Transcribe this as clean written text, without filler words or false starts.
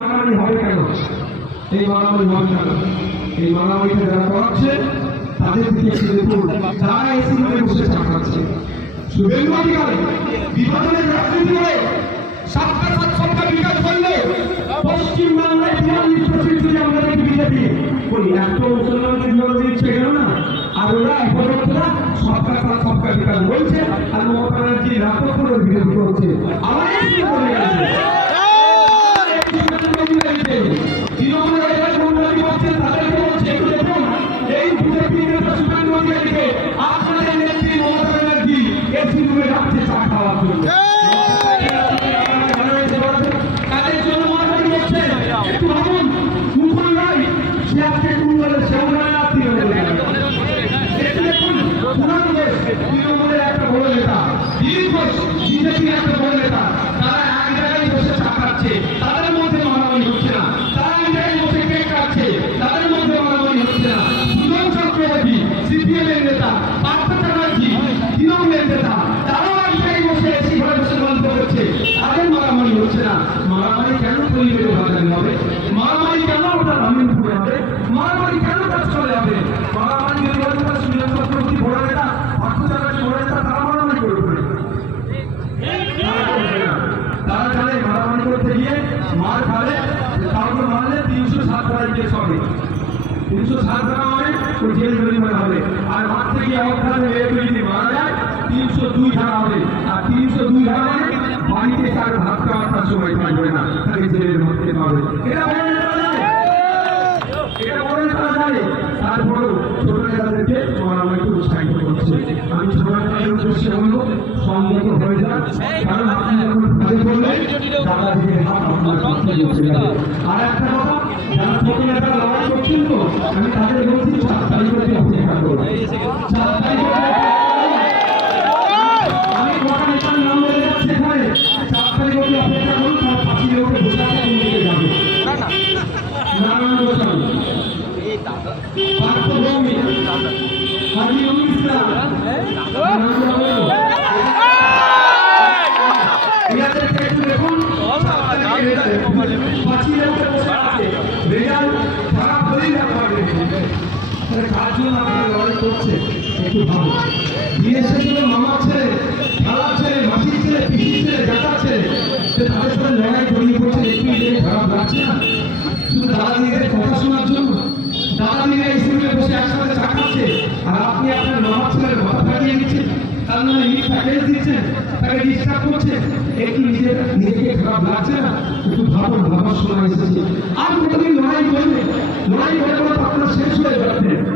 মারামারি হবে কেন? এই মারামারি হবে কেন? এই মারামারিটা যারা করাচ্ছে তাদের দিকে দেখুন, তারা এসি রুমে বসে চা খাচ্ছে। শুভেন্দু অধিকারী বিভাজনের রাজনীতি করে সবকা সাথ সবকা বিকাশ করলে পশ্চিমবাংলায় 42% যদি আমরা দেখি বিজেপি ওই এত মুসলমানদের বিরোধ দিচ্ছে কেন না? আর ওরা ভোটরা সবকা সাথ সবকা বিকাশ বলছে আর মমতা ব্যানার্জি রাষ্ট্রপুরের বিরোধী করছে। আবার এসি বলে গেছে মারামারি কেন পরিবেশ বাজারে হবে? মারামারি কেন ওটা রামিনপুরে হবে? মারামারি কেন কাজ চলে হবে? মারামারি সুনীল চক্রবর্তী বড় নেতা, পার্থচার্য বড় নেতা, তারা মারামারি করে ফেলে। তারা জানে মারামারি করতে গিয়ে মার খাবে, কাউকে মারলে 307 ধারায় কেস হবে। 307 ধারা মানে ওই জেল জরিমানা হবে। আর মারতে গিয়ে অবস্থানে যদি মারা যায় 302 ধারা হবে। আর 302 ধারা মানে বাড়িতে তার ভাত খাওয়ার সময় থাকবে না, তাকে জেলের মধ্যে পাবে। এটা বড় নেতারা জানে। তারপরেও ছোট নেতাদেরকে মারামারি উৎসাহিত করছে। আমি ছোট নেতাদের উদ্দেশ্যে বলবো, সম্মত হয়ে যান, কারণ আপনি যখন কাজে করলেন দাদাজিকে হাত আপনার করতে যাবে। আর একটা কথা, যারা ছোট নেতারা লড়াই করছেন তো আমি তাদের বলছি 7 তারিখ অবধি অপেক্ষা করুন। 7 তারিখ আমি কটা নেতার নাম বলে যাচ্ছি এখানে, 7 তারিখ অবধি অপেক্ষা করুন। তার পাঁচিলে ওকে বসে আছে, কোন দিকে যাবে? নারায়ণ গোস্বামী, পার্থ ভৌমিক, হাজি ইসলাম, দেখুন পাঁচিলে ওকে বসে আছে। রেজাল্ট খারাপ হলেই কার জন্য আপনারা লড়াই করছে একটু ভাবুন। বিয়ে শেষে মামার ছেলে, খালার ছেলে, মাসির ছেলে, পিসির ছেলে, জ্যাঠার ছেলে, তাদের সাথে লড়াই জড়িয়ে পড়ছে, একটু খারাপ লাগছে না? শুধু দাদাদিদের কথা শোনার জন্য দাদাদিরা এই স্কুলে বসে একসাথে চা খাচ্ছে, আর আপনি আপনার মামার ছেলের মাথা ফাটিয়ে দিচ্ছেন, তার নামে ইট প্যাকেজ দিচ্ছেন, তাকে ডিস্টার্ব করছেন। একটু নিজেকে খারাপ লাগছে না? একটু ভাবুন, ভাবার সময় এসেছে। আর কতদিন লড়াই করবে? লড়াই করে আপনার শেষ হয়ে যাবে।